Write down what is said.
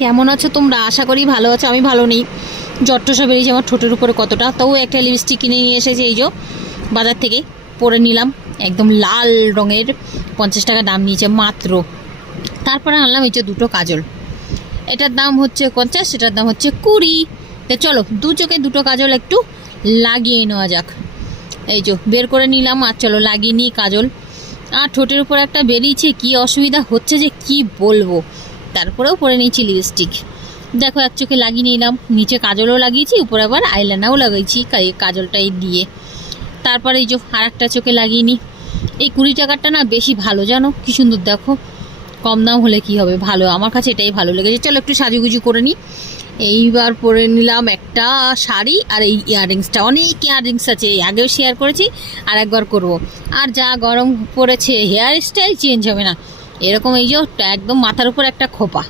কেমন আছো তোমরা? আশা করি ভালো আছো। আমি ভালো নেই, জ্বরটসা বেরিয়েছে আমার ঠোঁটের উপরে কতটা। তবু একটা লিপস্টিক কিনে নিয়ে এসেছি, এই যে বাজার থেকে পরে নিলাম, একদম লাল রঙের, 50 টাকা দাম নিয়েছে মাত্র। তারপরে আনলাম এই যে দুটো কাজল, এটার দাম হচ্ছে 50, এটার দাম হচ্ছে 20। তো চলো দু চোখে দুটো কাজল একটু লাগিয়ে নেওয়া যাক। এই যে বের করে নিলাম, আর চলো লাগিয়ে নিই কাজল। আর ঠোঁটের উপর একটা বেরিয়েছে, কি অসুবিধা হচ্ছে যে কি বলবো। তারপরেও পরে নিয়েছি লিপস্টিক। দেখো এক চোখে লাগিয়ে নিলাম, নিচে কাজলও লাগিয়েছি, উপরে আবার আইলাইনারও লাগাইছি কাজলটাই দিয়ে। তারপরে এই যে আর একটা চোখে লাগিয়ে নিই। এই 20 টাকারটা না বেশি ভালো, জানো কি সুন্দর। দেখো কম দাম হলে কি হবে, ভালো, আমার কাছে এটাই ভালো লেগেছে। চলো একটু সাজুগুজু করে নিই। এইবার পরে নিলাম একটা শাড়ি আর এই ইয়াররিংসটা। অনেক ইয়াররিংস আছে, আগেও শেয়ার করেছি, আর একবার করব। আর যা গরম পড়েছে, হেয়ার স্টাইল চেঞ্জ হবে না এরকম। এই যে একদম মাথার উপর একটা খোপা,